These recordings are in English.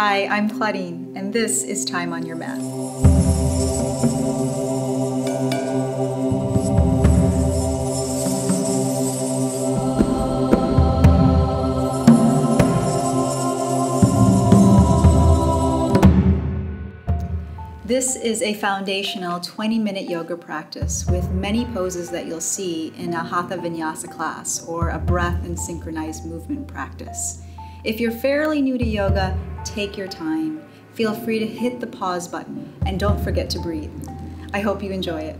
Hi, I'm Claudine, and this is Time on Your Mat. This is a foundational 20-minute yoga practice with many poses that you'll see in a Hatha Vinyasa class or a breath and synchronized movement practice. If you're fairly new to yoga, take your time. Feel free to hit the pause button and don't forget to breathe. I hope you enjoy it.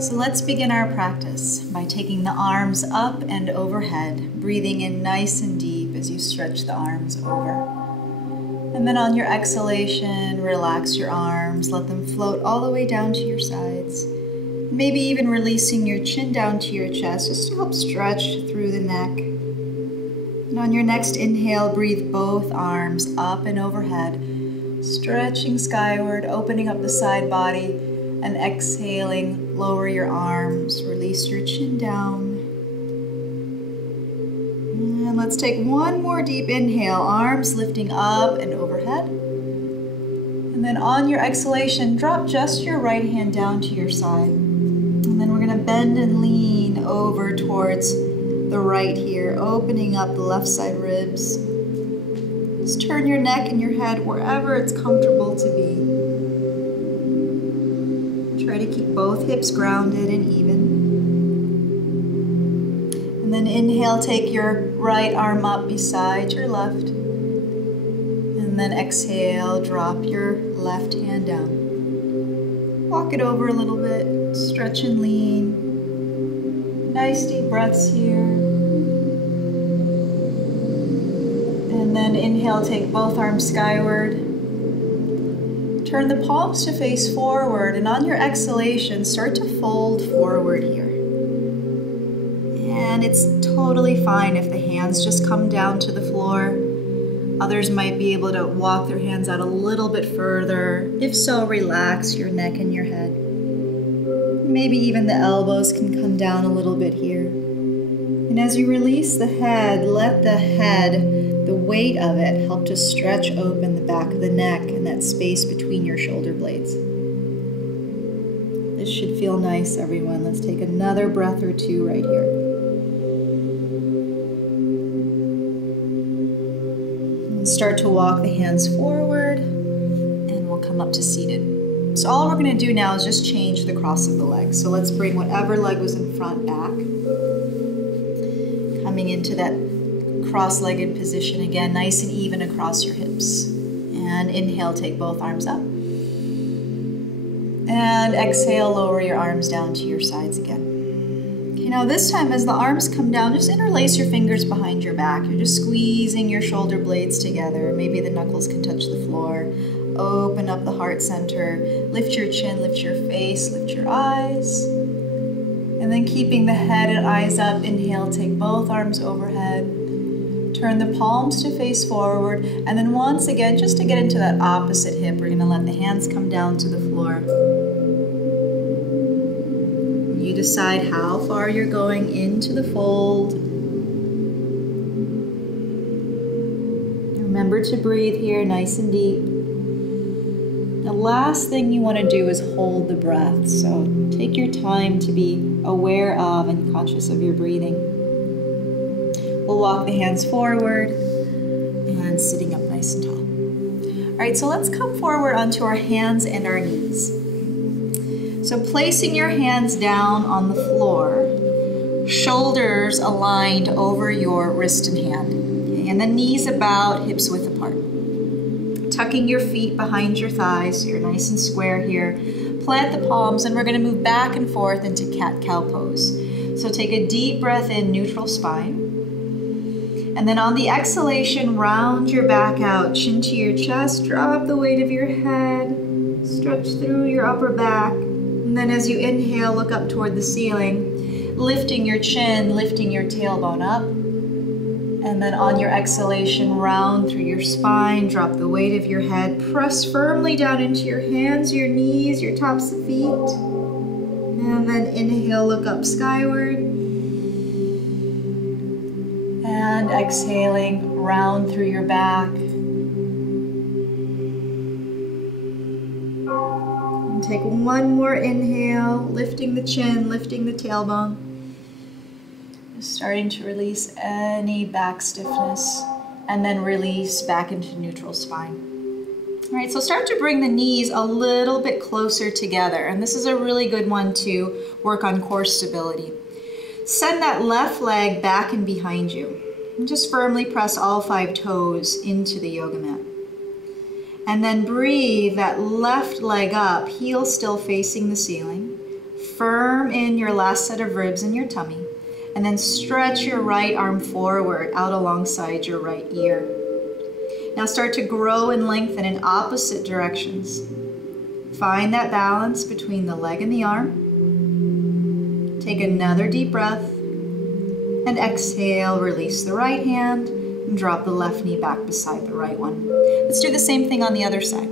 So let's begin our practice by taking the arms up and overhead, breathing in nice and deep as you stretch the arms over. And then on your exhalation, relax your arms, let them float all the way down to your sides. Maybe even releasing your chin down to your chest just to help stretch through the neck. And on your next inhale, breathe both arms up and overhead, stretching skyward, opening up the side body, and exhaling, lower your arms, release your chin down. And let's take one more deep inhale, arms lifting up and overhead. And then on your exhalation, drop just your right hand down to your side. And then we're gonna bend and lean over towards the right here, opening up the left side ribs. Just turn your neck and your head wherever it's comfortable to be. Try to keep both hips grounded and even. And then inhale, take your right arm up beside your left. And then exhale, drop your left hand down. Walk it over a little bit, stretch and lean. Nice deep breaths here. And then inhale, take both arms skyward. Turn the palms to face forward, and on your exhalation, start to fold forward here. And it's totally fine if the hands just come down to the floor. Others might be able to walk their hands out a little bit further. If so, relax your neck and your head. Maybe even the elbows can come down a little bit here. And as you release the head, let the head, the weight of it, help to stretch open the back of the neck and that space between your shoulder blades. This should feel nice, everyone. Let's take another breath or two right here. And start to walk the hands forward, and we'll come up to seated. So all we're going to do now is just change the cross of the legs. So let's bring whatever leg was in front back. Coming into that cross-legged position again, nice and even across your hips. And inhale, take both arms up. And exhale, lower your arms down to your sides again. Okay, now this time as the arms come down, just interlace your fingers behind your back. You're just squeezing your shoulder blades together. Maybe the knuckles can touch the floor. Open up the heart center. Lift your chin, lift your face, lift your eyes. And then keeping the head and eyes up, inhale, take both arms overhead. Turn the palms to face forward. And then once again, just to get into that opposite hip, we're gonna let the hands come down to the floor. You decide how far you're going into the fold. Remember to breathe here, nice and deep. The last thing you want to do is hold the breath, so take your time to be aware of and conscious of your breathing. We'll walk the hands forward and sitting up nice and tall. All right, so let's come forward onto our hands and our knees. So placing your hands down on the floor, shoulders aligned over your wrist and hand, okay, and the knees about hips width apart. Tucking your feet behind your thighs so you're nice and square here. Plant the palms, and we're going to move back and forth into cat-cow pose. So take a deep breath in, neutral spine. And then on the exhalation, round your back out, chin to your chest, drop the weight of your head, stretch through your upper back. And then as you inhale, look up toward the ceiling, lifting your chin, lifting your tailbone up. And then on your exhalation, round through your spine, drop the weight of your head, press firmly down into your hands, your knees, your tops of feet. And then inhale, look up skyward. And exhaling, round through your back. And take one more inhale, lifting the chin, lifting the tailbone. Just starting to release any back stiffness, and then release back into neutral spine. All right, so start to bring the knees a little bit closer together, and this is a really good one to work on core stability. Send that left leg back and behind you. And just firmly press all 5 toes into the yoga mat. And then breathe that left leg up, heel still facing the ceiling. Firm in your last set of ribs in your tummy. And then stretch your right arm forward out alongside your right ear. Now start to grow and lengthen in opposite directions. Find that balance between the leg and the arm. Take another deep breath. And exhale, release the right hand and drop the left knee back beside the right one. Let's do the same thing on the other side.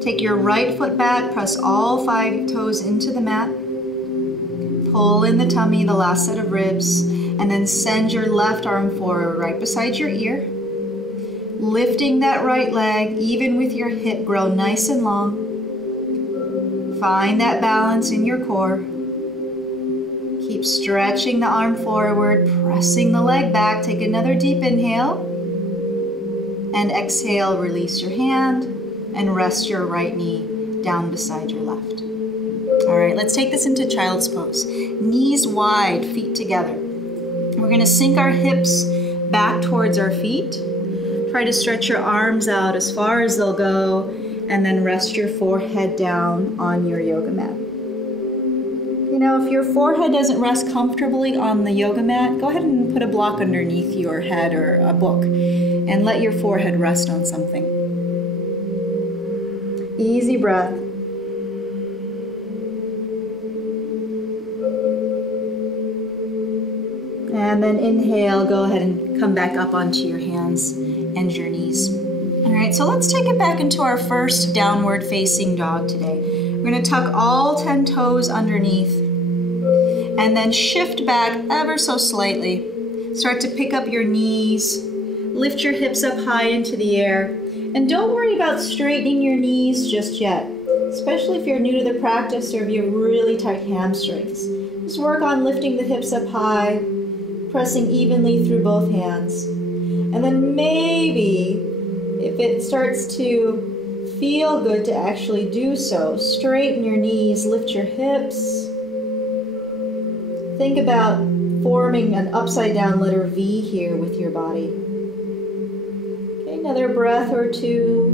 Take your right foot back, press all 5 toes into the mat. Pull in the tummy, the last set of ribs, and then send your left arm forward right beside your ear. Lifting that right leg, even with your hip, grow nice and long. Find that balance in your core. Keep stretching the arm forward, pressing the leg back. Take another deep inhale. And exhale, release your hand and rest your right knee down beside your left. All right, let's take this into child's pose. Knees wide, feet together. We're gonna sink our hips back towards our feet. Try to stretch your arms out as far as they'll go, and then rest your forehead down on your yoga mat. You know, if your forehead doesn't rest comfortably on the yoga mat, go ahead and put a block underneath your head or a book and let your forehead rest on something. Easy breath. And then inhale, go ahead and come back up onto your hands and your knees. All right, so let's take it back into our first downward facing dog today. We're gonna tuck all 10 toes underneath and then shift back ever so slightly. Start to pick up your knees, lift your hips up high into the air, and don't worry about straightening your knees just yet, especially if you're new to the practice or if you have really tight hamstrings. Just work on lifting the hips up high, pressing evenly through both hands. And then maybe, if it starts to feel good to actually do so, straighten your knees, lift your hips. Think about forming an upside down letter V here with your body. Okay, another breath or two.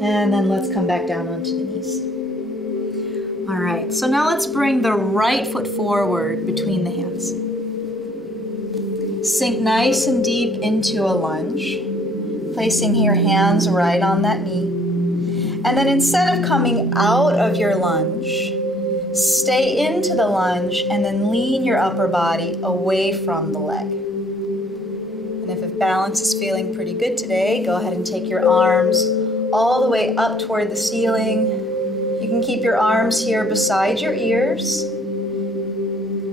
And then let's come back down onto the knees. All right, so now let's bring the right foot forward between the hands. Sink nice and deep into a lunge, placing your hands right on that knee. And then instead of coming out of your lunge, stay into the lunge and then lean your upper body away from the leg. And if balance is feeling pretty good today, go ahead and take your arms all the way up toward the ceiling. You can keep your arms here beside your ears,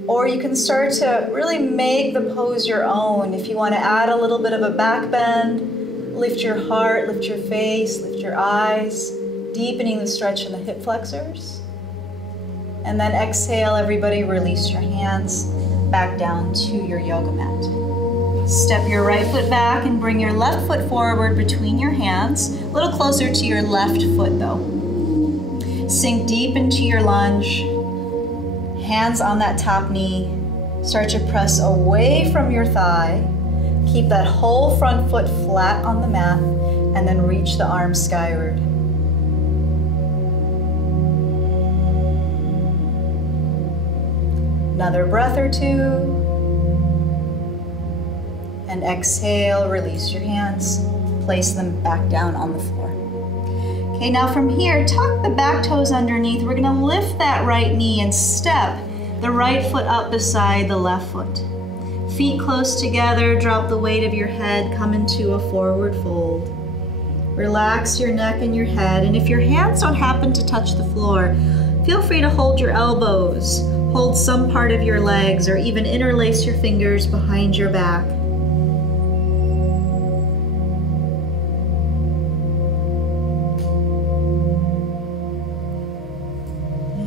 or you can start to really make the pose your own. If you want to add a little bit of a back bend, lift your heart, lift your face, lift your eyes, deepening the stretch in the hip flexors. And then exhale, everybody, release your hands back down to your yoga mat. Step your right foot back and bring your left foot forward between your hands, a little closer to your left foot though. Sink deep into your lunge, hands on that top knee. Start to press away from your thigh. Keep that whole front foot flat on the mat, and then reach the arms skyward. Another breath or two. And exhale, release your hands. Place them back down on the floor. Okay, now from here, tuck the back toes underneath. We're gonna lift that right knee and step the right foot up beside the left foot. Feet close together, drop the weight of your head, come into a forward fold. Relax your neck and your head, and if your hands don't happen to touch the floor, Feel free to hold your elbows, hold some part of your legs, or even interlace your fingers behind your back.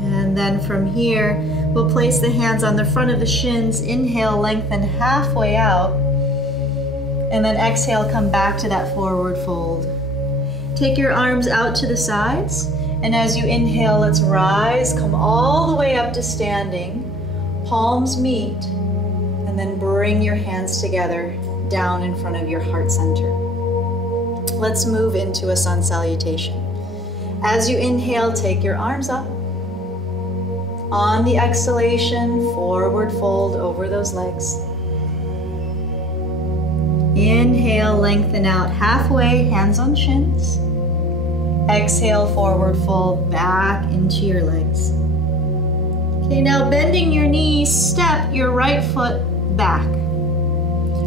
And then from here, we'll place the hands on the front of the shins. Inhale, lengthen halfway out. And then exhale, come back to that forward fold. Take your arms out to the sides. And as you inhale, let's rise, come all the way up to standing. Palms meet. And then bring your hands together down in front of your heart center. Let's move into a sun salutation. As you inhale, take your arms up. On the exhalation, forward fold over those legs. Inhale, lengthen out halfway, hands on shins. Exhale, forward fold back into your legs. Okay, now bending your knees, step your right foot back.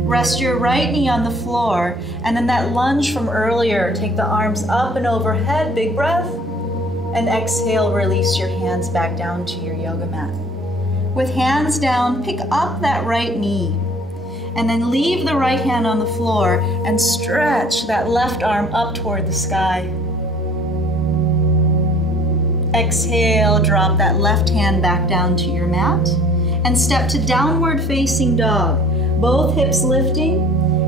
Rest your right knee on the floor, and then that lunge from earlier, take the arms up and overhead, big breath, and exhale, release your hands back down to your yoga mat. With hands down, pick up that right knee, and then leave the right hand on the floor and stretch that left arm up toward the sky. Exhale, drop that left hand back down to your mat and step to downward facing dog. Both hips lifting,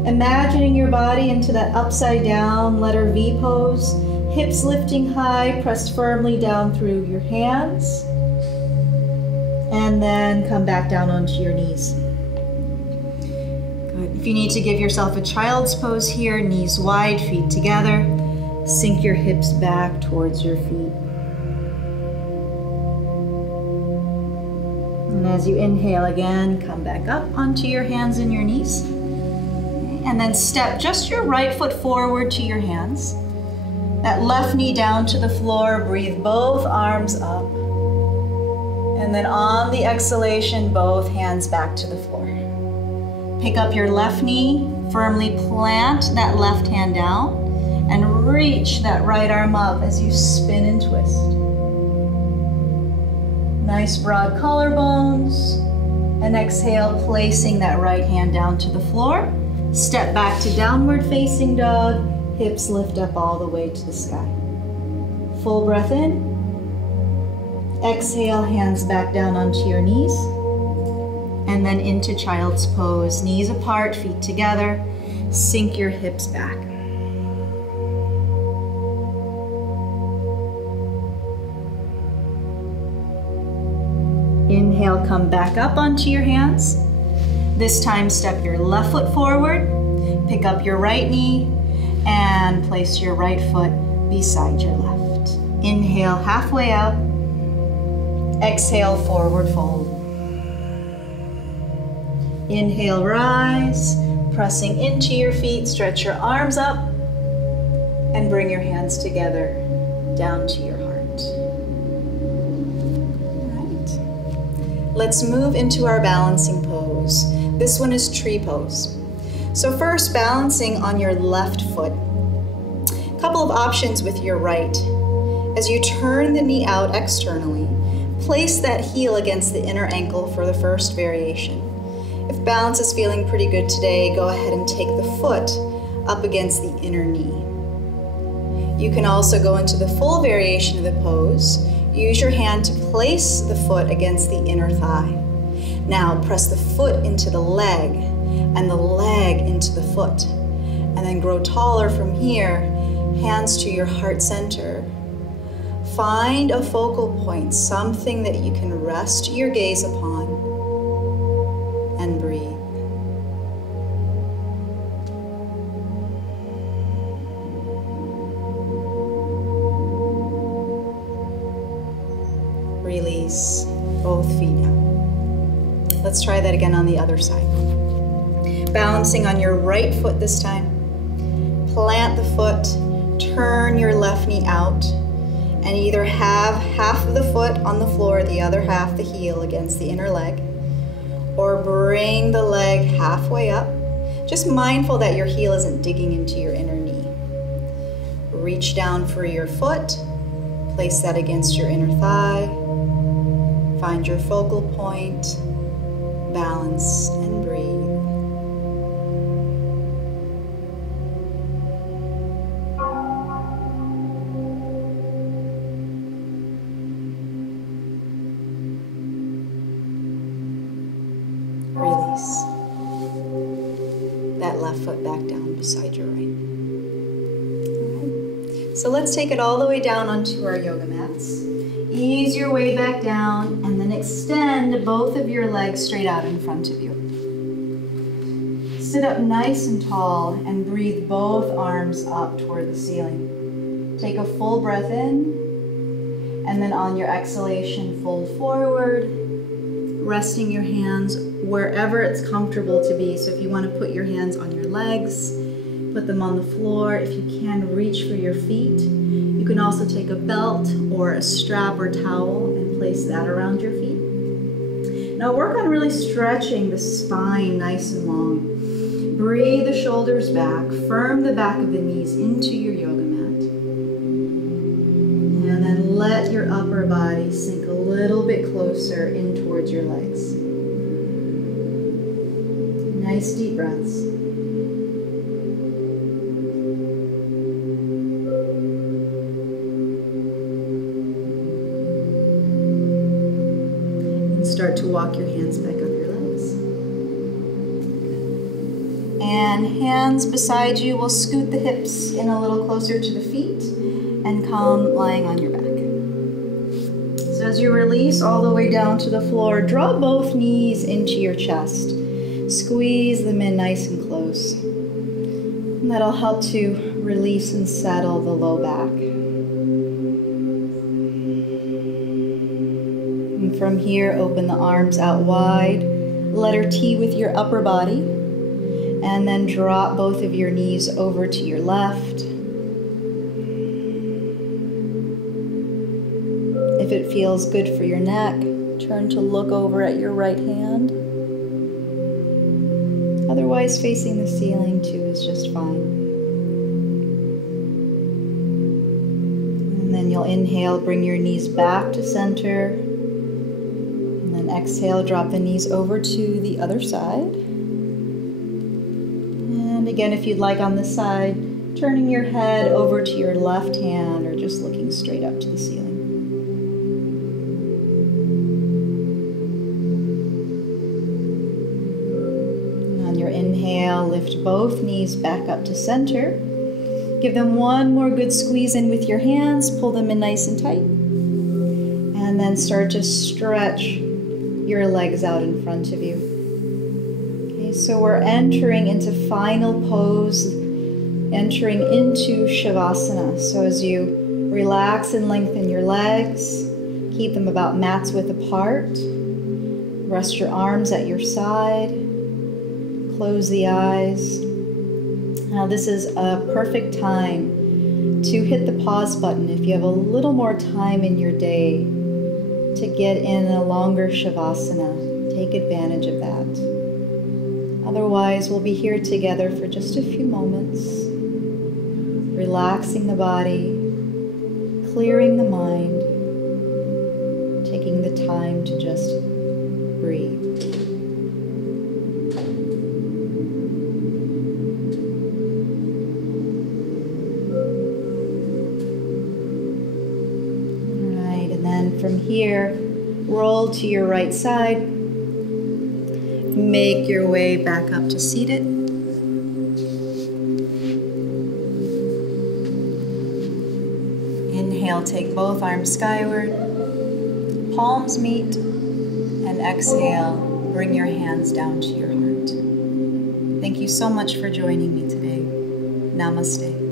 imagining your body into that upside down letter V pose. Hips lifting high, pressed firmly down through your hands. And then come back down onto your knees. Good. If you need to give yourself a child's pose here, knees wide, feet together. Sink your hips back towards your feet. And as you inhale again, come back up onto your hands and your knees. And then step just your right foot forward to your hands. That left knee down to the floor, breathe both arms up. And then on the exhalation, both hands back to the floor. Pick up your left knee, firmly plant that left hand down, and reach that right arm up as you spin and twist. Nice broad collarbones. And exhale, placing that right hand down to the floor. Step back to downward facing dog. Hips lift up all the way to the sky. Full breath in. Exhale, hands back down onto your knees. And then into child's pose. Knees apart, feet together. Sink your hips back. Inhale, come back up onto your hands. This time, step your left foot forward. Pick up your right knee and place your right foot beside your left. Inhale, halfway out. Exhale, forward fold. Inhale, rise, pressing into your feet, stretch your arms up, and bring your hands together down to your heart. All right. Let's move into our balancing pose. This one is tree pose. So first, balancing on your left foot. A couple of options with your right. As you turn the knee out externally, place that heel against the inner ankle for the first variation. If balance is feeling pretty good today, go ahead and take the foot up against the inner knee. You can also go into the full variation of the pose. Use your hand to place the foot against the inner thigh. Now press the foot into the leg and the leg into the foot. And then grow taller from here, hands to your heart center. Find a focal point, something that you can rest your gaze upon, and breathe. Release both feet now. Let's try that again on the other side. Balancing on your right foot this time. Plant the foot, turn your left knee out, and either have half of the foot on the floor, the other half the heel against the inner leg, or bring the leg halfway up. Just mindful that your heel isn't digging into your inner knee. Reach down for your foot, place that against your inner thigh, Find your focal point, balance, and breathe. Release. That left foot back down beside your right. All right. So let's take it all the way down onto our yoga mats. Ease your way back down and then extend both of your legs straight out in front of you. Sit up nice and tall and breathe both arms up toward the ceiling. Take a full breath in, and then on your exhalation, fold forward, resting your hands wherever it's comfortable to be. So if you want to put your hands on your legs, put them on the floor. If you can, reach for your feet. You can also take a belt or a strap or towel and place that around your feet. Now work on really stretching the spine nice and long. Breathe the shoulders back, firm the back of the knees into your yoga mat. And then let your upper body sink a little bit closer in towards your legs. Nice deep breaths. Start to walk your hands back up your legs. And hands beside you will scoot the hips in a little closer to the feet and come lying on your back. So as you release all the way down to the floor, draw both knees into your chest. Squeeze them in nice and close. And that'll help to release and settle the low back. From here, open the arms out wide, letter T with your upper body, and then drop both of your knees over to your left. If it feels good for your neck, turn to look over at your right hand. Otherwise, facing the ceiling too is just fine. And then you'll inhale, bring your knees back to center. Exhale, drop the knees over to the other side. And again, if you'd like on this side, turning your head over to your left hand or just looking straight up to the ceiling. And on your inhale, lift both knees back up to center. Give them one more good squeeze in with your hands, pull them in nice and tight. And then start to stretch your legs out in front of you. Okay, so we're entering into final pose, entering into Shavasana. So as you relax and lengthen your legs, keep them about mat's width apart. Rest your arms at your side. Close the eyes. Now this is a perfect time to hit the pause button if you have a little more time in your day to get in a longer Shavasana. Take advantage of that. Otherwise, we'll be here together for just a few moments, relaxing the body, clearing the mind, taking the time to just breathe. From here, roll to your right side. Make your way back up to seated. Inhale, take both arms skyward. Palms meet. And exhale, bring your hands down to your heart. Thank you so much for joining me today. Namaste.